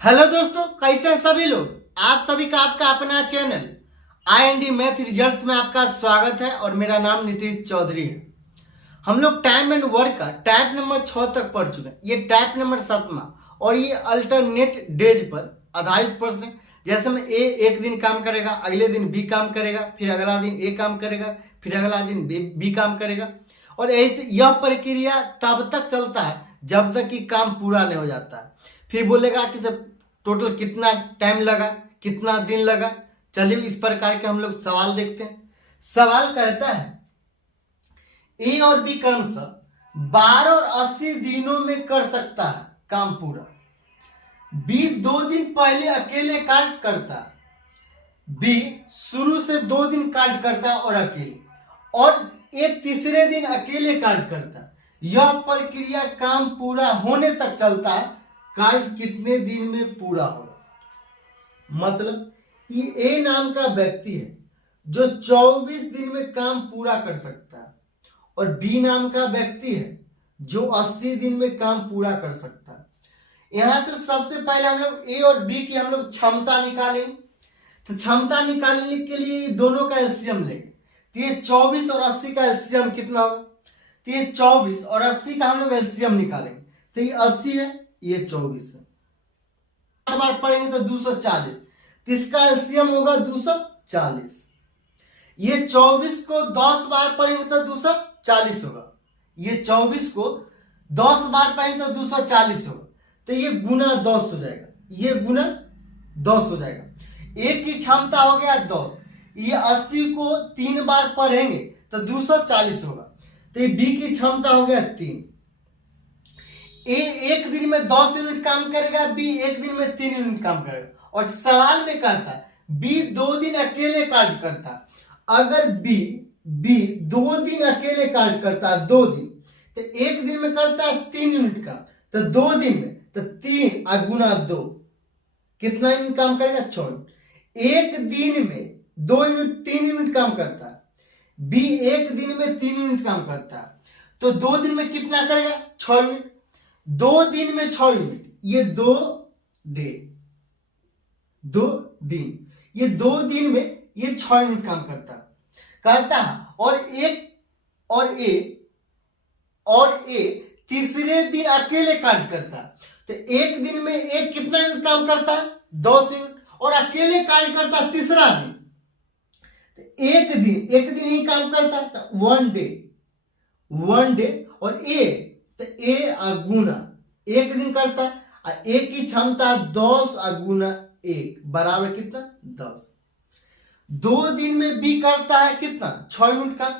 Hello दोस्तों, कैसे हैं सभी लोग। आप सभी का आपका अपना चैनल IND मैथ रिजल्ट्स में आपका स्वागत है और मेरा नाम नीतीश चौधरी है। हम लोग टाइम एंड वर्क का टाइप नंबर 6 तक पढ़ चुके हैं। ये टाइप नंबर 7वां और ये अल्टरनेट डेज पर आधारित प्रश्न है। जैसे में ए एक दिन काम करेगा, अगले दिन बी काम करेगा, फिर अगला दिन ए काम करेगा, फिर अगला दिन बी काम करेगा और ऐसे यह प्रक्रिया तब तक चलता है जब तक कि काम पूरा नहीं हो जाता है। फिर बोलेगा कि सब टोटल कितना टाइम लगा, कितना दिन लगा। चलिए इस प्रकार के हम लोग सवाल देखते हैं। सवाल कहता है ए और बी क्रमशः 12 और 80 दिनों में कर सकता है काम पूरा। बी 2 दिन पहले अकेले कार्य करता है। बी शुरू से 2 दिन कार्य करता है और अकेले, और एक तीसरे दिन अकेले कार्य करता है। यह प्रक्रिया काम पूरा होने तक चलता है। कार्य कितने दिन में पूरा होगा? मतलब ये ए नाम का व्यक्ति है जो 24 दिन में काम पूरा कर सकता है और बी नाम का व्यक्ति है जो 80 दिन में काम पूरा कर सकता है। यहां से सबसे पहले हम लोग ए और बी की हम लोग क्षमता निकालेंगे। तो क्षमता निकालने के लिए दोनों का एलसीएम लेंगे। तो ये 24 और 80 का एलसीएम कितना होगा? तो ये 24 और 80 का हम लोग एलसीएम निकालेंगे। तो ये 80 है, ये 24 है। 8 बार पढ़ेंगे तो 240, तो इसका एलसीएम होगा 240। ये 24 को 10 बार पढ़ेंगे तो 240 होगा। ये 24 को 10 बार पढ़ेंगे तो 240 होगा। तो ये गुना 10 हो जाएगा, ये गुना 10 हो जाएगा। एक की क्षमता हो गया 10। ये 80 को 3 बार पढ़ेंगे तो 240 होगा। तो ये बी की क्षमता हो गया 3। ए एक दिन में 10 यूनिट काम करेगा, बी एक दिन में 3 यूनिट काम करेगा। और सवाल में कहता है बी 2 दिन अकेले कार्य करता है। अगर बी 2 दिन अकेले कार्य करता है, 2 दिन, तो एक दिन में करता है 3 यूनिट काम, तो 2 दिन में तो 3 गुना 2 कितना यूनिट काम करेगा? 6 यूनिट। एक दिन में 2 यूनिट 3 यूनिट काम करता है, बी एक दिन में 3 यूनिट काम करता है, तो 2 दिन में कितना करेगा? 6 यूनिट। 2 दिन में 6 यूनिट, ये 2 दिन, ये 2 दिन में ये 6 यूनिट काम करता है। और ए तीसरे दिन अकेले कार्य करता है। तो एक दिन में एक कितना यूनिट काम करता है? 10 यूनिट, और अकेले कार्य करता है तीसरा दिन। तो एक दिन ही काम करता है, तो 1 डे। और ए गुना एक दिन करता है, और एक की क्षमता 10 गुना 1 बराबर कितना? 10। 2 दिन में बी करता है कितना? 6 यूनिट काम।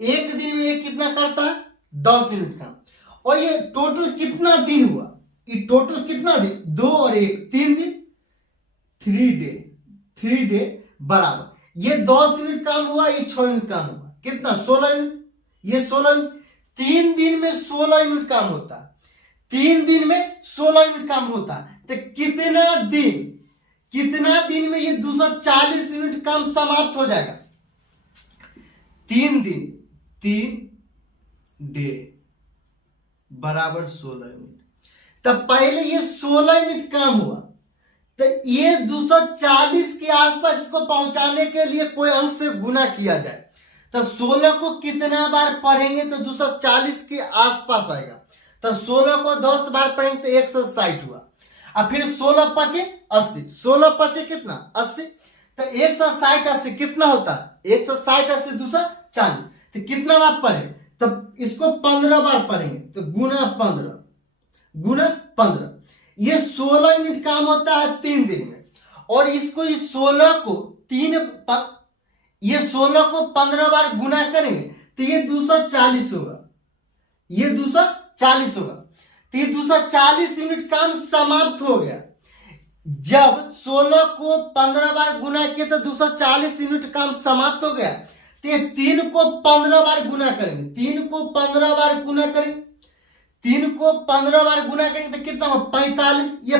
एक दिन में ये कितना करता है? 10 यूनिट काम। और ये टोटल कितना दिन हुआ? ये टोटल कितना दिन? 2 और 1 3 दिन, 3 डे बराबर ये 10 यूनिट काम हुआ, ये 6 यूनिट काम हुआ, कितना? 16 यूनिट। ये 16 यूनिट। 3 दिन में 16 यूनिट काम होता है। 3 दिन में 16 यूनिट काम होता है। तो कितना दिन में ये 240 यूनिट काम समाप्त हो जाएगा? 3 दिन, 3 डे बराबर 16 यूनिट। तब पहले ये 16 यूनिट काम हुआ, तो ये 240 के आसपास इसको पहुंचाने के लिए कोई अंक से गुना किया जाए। तो 16 को कितना बार पढ़ेंगे तो 240 के आसपास आएगा। तो 16 को 10 बार पढ़ेंगे तो 160 हुआ। और फिर 16 पचे 80, 16 पचे कितना? 80। तो 160 80 कितना होता है? 160 80 240। तो कितना बार पढ़े? तो इसको 15 बार पढ़ेंगे तो गुना 15। ये 16 यूनिट काम होता है 3 दिन में। और इसको ये 16 को 15 बार गुना करेंगे तो ये 240 होगा। ये 240 होगा। तो ये 240 यूनिट काम समाप्त हो गया। जब 16 को 15 बार गुना किए तो 240 यूनिट काम समाप्त हो गया। तो ये 3 को 15 बार गुना करेंगे, 3 को 15 बार गुना करेंगे, 3 को 15 बार गुना करेंगे तो कितना होगा? 45। ये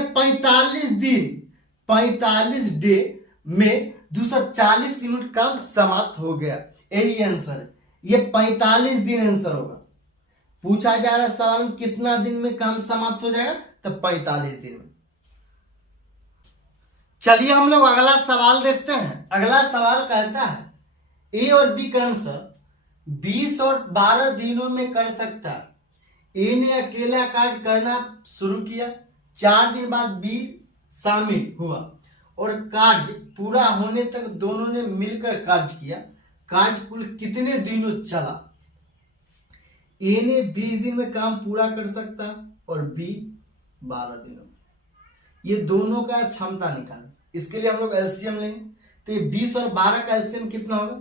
45 डे में 240 यूनिट काम समाप्त हो गया। यही आंसर है। ये 45 दिन आंसर होगा। पूछा जा रहा सवाल कितना दिन में काम समाप्त हो जाएगा? तो 45 दिन में। चलिए हम लोग अगला सवाल देखते हैं। अगला सवाल कहता है ए और बी क्रमशः 20 और 12 दिनों में कर सकता है। ए ने अकेला कार्य करना शुरू किया, 4 दिन बाद बी शामिल हुआ और कार्य पूरा होने तक दोनों ने मिलकर कार्य किया। कार्य कुल कितने दिनों चला? ए ने 20 दिन में काम पूरा कर सकता और बी 12 दिनों में। ये दोनों का क्षमता निकालें। इसके लिए हम लोग एलसीएम लेंगे। तो ये 20 और 12 का एलसीएम कितना होगा?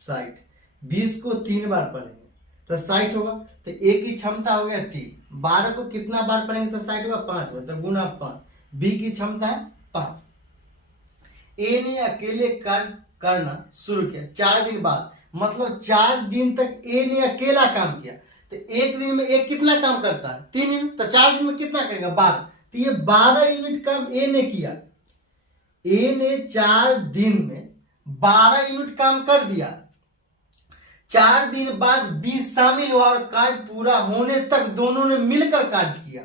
60। 20 को 3 बार पढ़ेंगे तो 60 होगा। तो ए की क्षमता हो गया 3। 12 को कितना बार पढ़ेंगे तो 60 होगा? 5 बार। तो गुना 5। बी की क्षमता है 5। ए ने अकेले कार्य करना शुरू किया 4 दिन बाद, मतलब 4 दिन तक ए ने अकेला काम किया। तो एक दिन में ए कितना काम करता है? 3 यूनिट। तो 4 दिन में कितना करेगा? 12। तो ये 12 यूनिट काम ए ने किया। ए ने 4 दिन में 12 यूनिट काम कर दिया। 4 दिन बाद बी शामिल हुआ और कार्य पूरा होने तक दोनों ने मिलकर कार्य किया।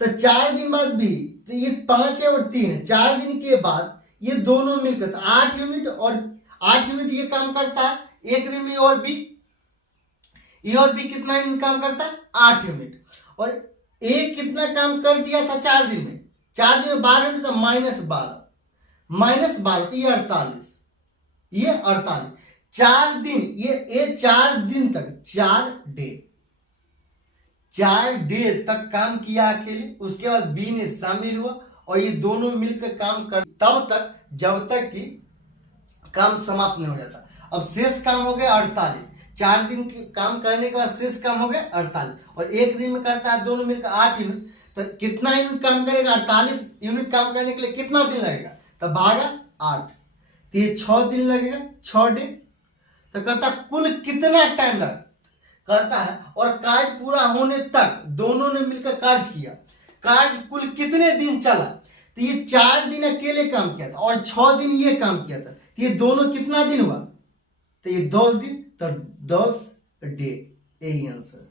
तो 4 दिन बाद बी, तो ये 5 है और 3 है। 4 दिन के बाद ये दोनों मिलकर 8 यूनिट और 8 यूनिट ये काम करता है। एक दिन में और बी कितना यूनिट काम करता है? 8 यूनिट। और ए कितना काम कर दिया था 4 दिन में? 4 दिन में 12 यूनिट, तो -12 तो ये 48। ये 48 4 दिन, ये 4 दिन तक 4 डे तक काम किया अकेले। उसके बाद बी ने शामिल हुआ और ये दोनों मिलकर काम कर तब तक जब तक कि काम समाप्त नहीं हो जाता। अब शेष काम हो गया 48। 4 दिन के काम करने के बाद शेष काम हो गया 48 और एक दिन में करता है दोनों मिलकर 8 यूनिट। तो कितना यूनिट काम करेगा? 48 यूनिट काम करने के लिए कितना दिन लगेगा? तो भागा 8, तो ये 6 दिन लगेगा, 6 डे। तो कहता कुल कितना टाइम लगा? कहता है और कार्य पूरा होने तक दोनों ने मिलकर कार्य किया। कार्य कुल कितने दिन चला? तो ये 4 दिन अकेले काम किया था और 6 दिन ये काम किया था। तो ये दोनों कितना दिन हुआ? तो ये 10 दिन, तो 10 डे। यही आंसर।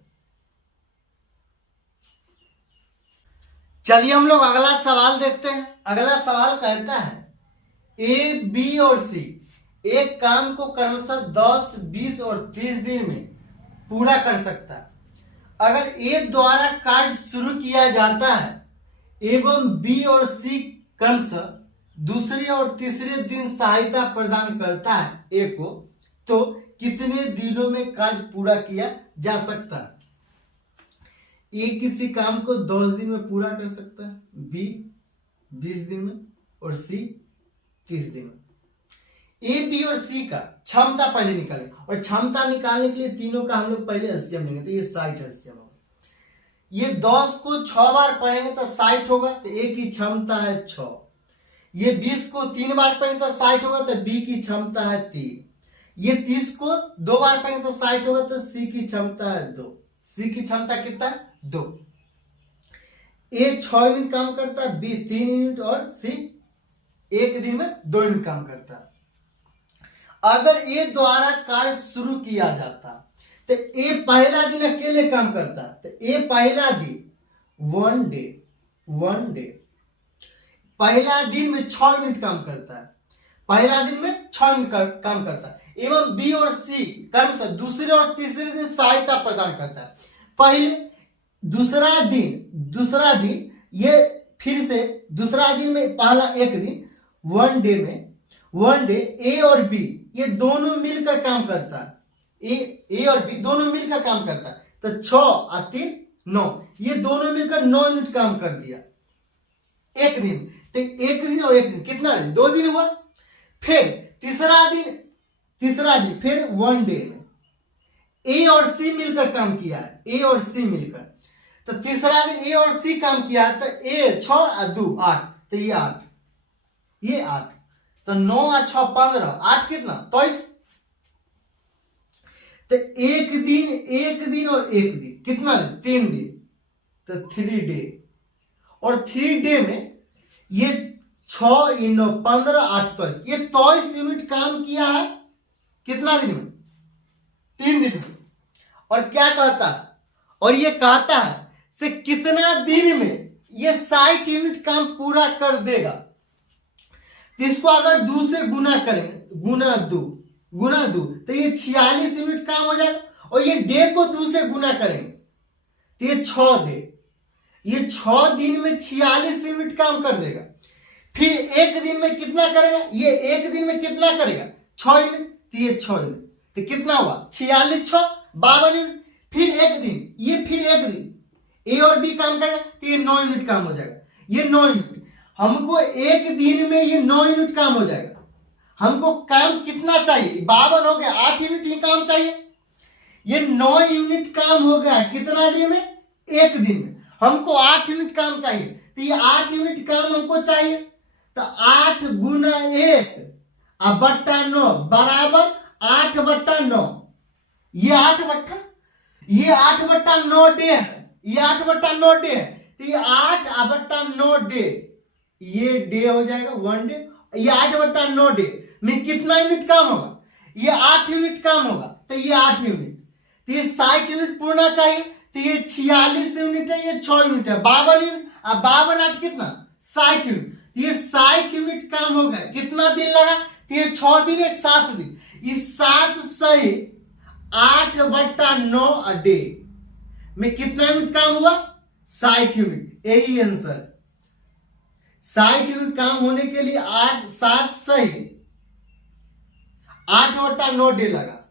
चलिए हम लोग अगला सवाल देखते हैं। अगला सवाल कहता है ए, बी और सी एक काम को क्रमशः 10, 20 और 30 दिन में पूरा कर सकता है। अगर ए द्वारा कार्य शुरू किया जाता है एवं बी और सी क्रमशः दूसरे और तीसरे दिन सहायता प्रदान करता है ए को, तो कितने दिनों में कार्य पूरा किया जा सकता है? ए किसी काम को 10 दिन में पूरा कर सकता है, बी 20 दिन में और सी 30 दिन में। ए, बी और सी का क्षमता पहले निकालें और क्षमता निकालने के लिए तीनों का हम लोग पहले एलसीएम लेंगे। तो ये 60 एलसीएम होगा। ये 10 को 6 बार पढ़ेंगे तो 60 होगा, तो ए की क्षमता है 6। ये 20 को 3 बार पढ़ेंगे तो 60 होगा, तो बी की क्षमता है 3। ये 30 को 2 बार पढ़ेंगे तो 60 होगा, तो सी की क्षमता है 2। सी की क्षमता कितना है? 2। ए 6 यूनिट काम करता है, बी 3 यूनिट और सी एक दिन में 2 यूनिट काम करता है। अगर ए द्वारा कार्य शुरू किया जाता तो ए पहला दिन अकेले काम करता, तो ए पहला दिन 1 डे पहला दिन में 6 यूनिट काम करता है। पहला दिन में 6 यूनिट काम करता है एवं बी और सी कर्म से दूसरे और तीसरे दिन सहायता प्रदान करता है। पहले दूसरा दिन ये फिर से दूसरा दिन में पहला एक दिन 1 डे ए और बी ये दोनों मिलकर काम करता है। ए और बी दोनों मिलकर काम करता है, तो 6 और 3 9, ये दोनों मिलकर 9 यूनिट काम कर दिया एक दिन। तो एक दिन और एक दिन कितना दिन? 2 दिन हुआ। फिर तीसरा दिन फिर 1 डे में ए और सी मिलकर काम किया है। ए और सी मिलकर, तो तीसरा दिन ए और सी काम किया है, तो ए 6 और 2 8, तो ये 8, तो 9 और 6 15, 8 कितना? 23। तो एक दिन और एक दिन कितना दिन? 3 दिन, तो 3 डे। और 3 डे में ये 6 × 9 15 8 23, ये 23 यूनिट काम किया है। कितना दिन में? 3 दिन में। और क्या कहता है? और ये कहता है से कितना दिन में ये 60 यूनिट काम पूरा कर देगा। तो इसको अगर 2 से गुना करें, गुना दो तो ये 46 यूनिट काम हो जाएगा। और ये डे को 2 से गुना करेंगे तो ये 6 डे, ये 6 दिन में 46 यूनिट काम कर देगा। फिर एक दिन में कितना करेगा, ये एक दिन में कितना करेगा 6 यूनिट, तो ये 6 यूनिट, तो कितना हुआ 46 6 52 यूनिट। फिर एक दिन, ये फिर एक दिन ए और बी काम करेगा तो ये 9 यूनिट काम हो जाएगा। ये 9 यूनिट, हमको एक दिन में ये 9 यूनिट काम हो जाएगा। हमको काम कितना चाहिए, 52 हो गया, 8 यूनिट ही काम चाहिए। ये 9 यूनिट काम हो गया कितना दिन में, एक दिन में। हमको 8 यूनिट काम चाहिए, तो ये 8 यूनिट काम हमको चाहिए। तो 8 गुना 1 अब बट्टा 9 बराबर 8/9। ये 8/9 डे है, ये 8/9 डे है, तो ये 8/9 डे, ये डे हो जाएगा 1 डे। ये 8/9 डे में कितना यूनिट काम होगा, ये 8 यूनिट काम होगा, तो ये 8 यूनिट, तो ये 60 यूनिट पूर्णा चाहिए, तो ये 46 यूनिट है, ये 6 यूनिट है, 52 यूनिट। अब 52 8 कितना 60 यूनिट, तो ये 60 यूनिट काम हो गया। कितना दिन लगा, तो ये 6 दिन 1 7 दिन, इस 7 सही 8/9 डे में कितना यूनिट काम हुआ 60 यूनिट। यही आंसर, 60 यूनिट काम होने के लिए 7 सही 8/9 डे लगा।